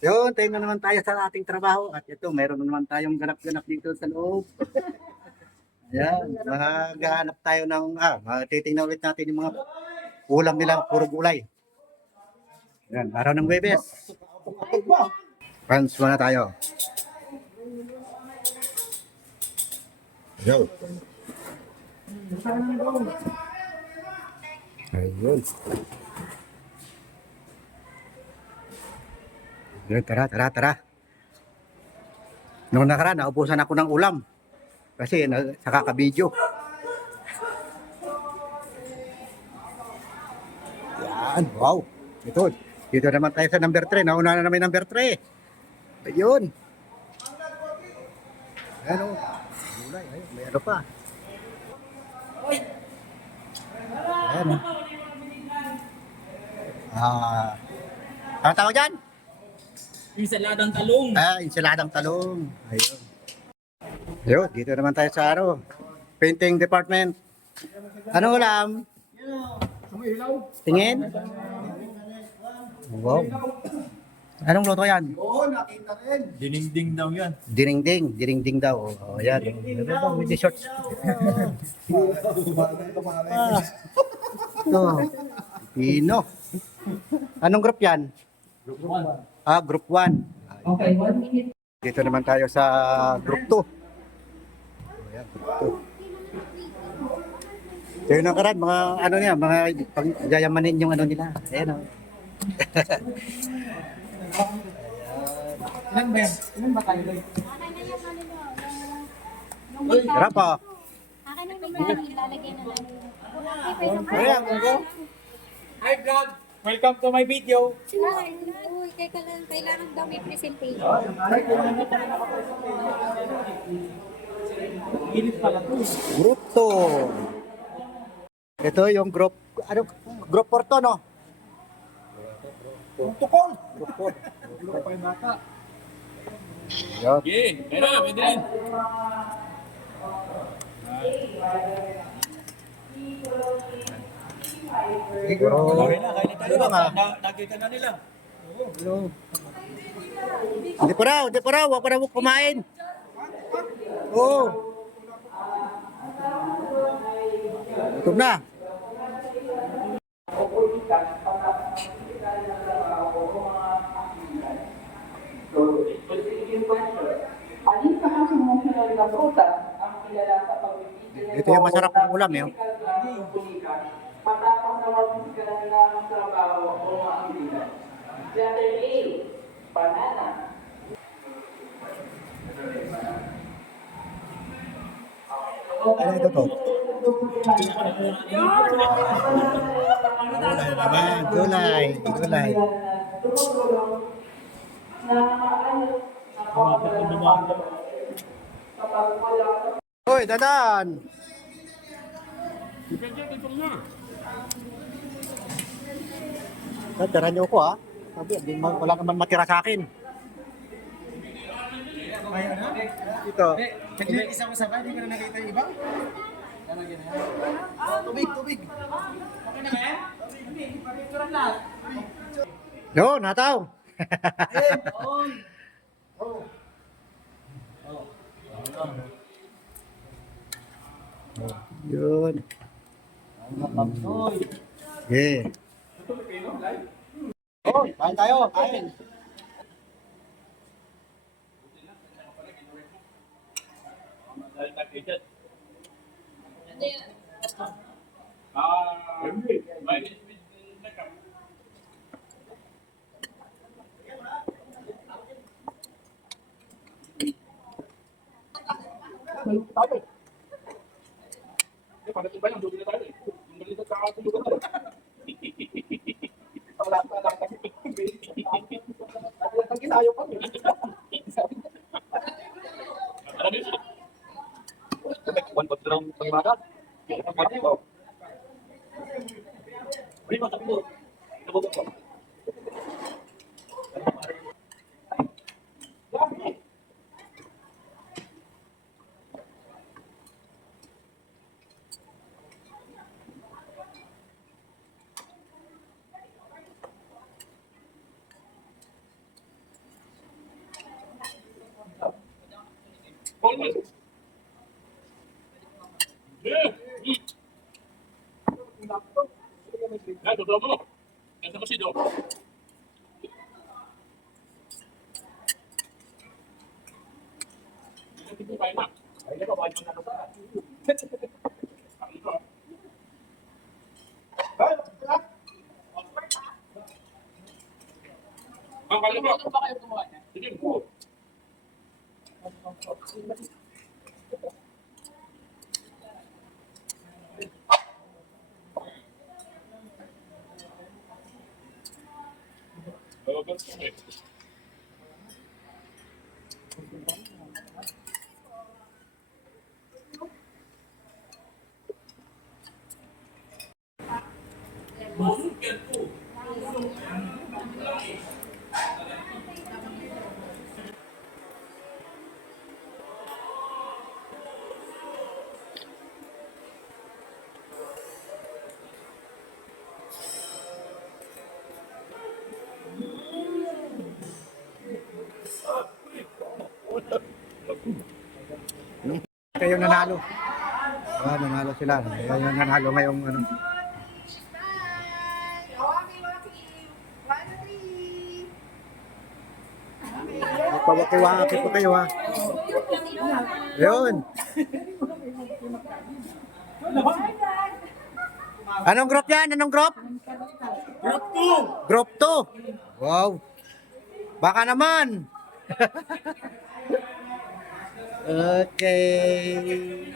Yun, tayo na naman tayo sa ating trabaho. At ito, meron na naman tayong ganap-ganap dito sa loob. Ayan, maghahanap tayo ng, titingnan ulit natin yung mga ulam nila, puro gulay. Ayan, araw ng Webes. Pans muna tayo. Yo. Ayun. Ayun, tara. Noong nakaraan, naubusan ako ng ulam. Kasi sa kakabidyo. Yan, wow. Ito, dito naman tayo sa number 3. Nauna na namin number 3. Ayun. Ayan o. Gulay, ayun, may ano pa. Ayan o. Ano tawag dyan? Insaladang talong. Insaladang talong. Ayun. Ayun, dito naman tayo sa painting department. Ano ulam? Tingin? Wow. Anong luto yan? Dininding daw yan. Dinengding daw. Oh, yan. With the shorts. Ito. Pino. Anong group yan? Group 1. Okay, 1 minute. Dito naman tayo sa group 2. Ayan, group 2. Ito yung nakaraan, mga ano niya, mga pagyayamanin yung ano nila. Ayan o. Ilan ba yan? Ilan ba kayo? Sarap po. Akin na may dami, ilalagay na lang. Ayan, Hi vlog! Welcome to my video. Uy, kailangan daw may presentation. Init pala to. group 2. Ito yung group, ano, group 4 to, no? Tukol! Group 4. Luka pa yung bata. Ayan. Okay, ayun na, pwede rin. Siguro, Okay na, kain na tayo. Ano ba? Nakita na nila. Hindi pa raw, wala pa raw kumain. Oo. Gutom na. Alin sa mga sumusunod na prutas ang kilala sa pagbibigay Ito yung masarap ng ulam, eh. matapos na mag-sigara ng trabaho o maanggilan. Letter A, banana. Ano ito to? Gulay naman, gulay. Tumutulong na maayos na pagkakaroon kapag wala Hoy, dadan! Dadaran niyo ako, ha? Sabi, wala naman matira sa akin. Ito. Isa mo sabay, di ko na nakita yung iba? Tubig. Okay na ba yan? Picturean na. Yo, nataw. Yun. Yeah. Oh, kain tayo, kain. Kayo nanalo. Ah, nanalo sila. Ayan yung nanalo ngayong ano. Pawaki-waki po kayo ha. Ayun. Anong group yan? Anong group? Group 2. Group 2. Wow. Baka naman. Okay.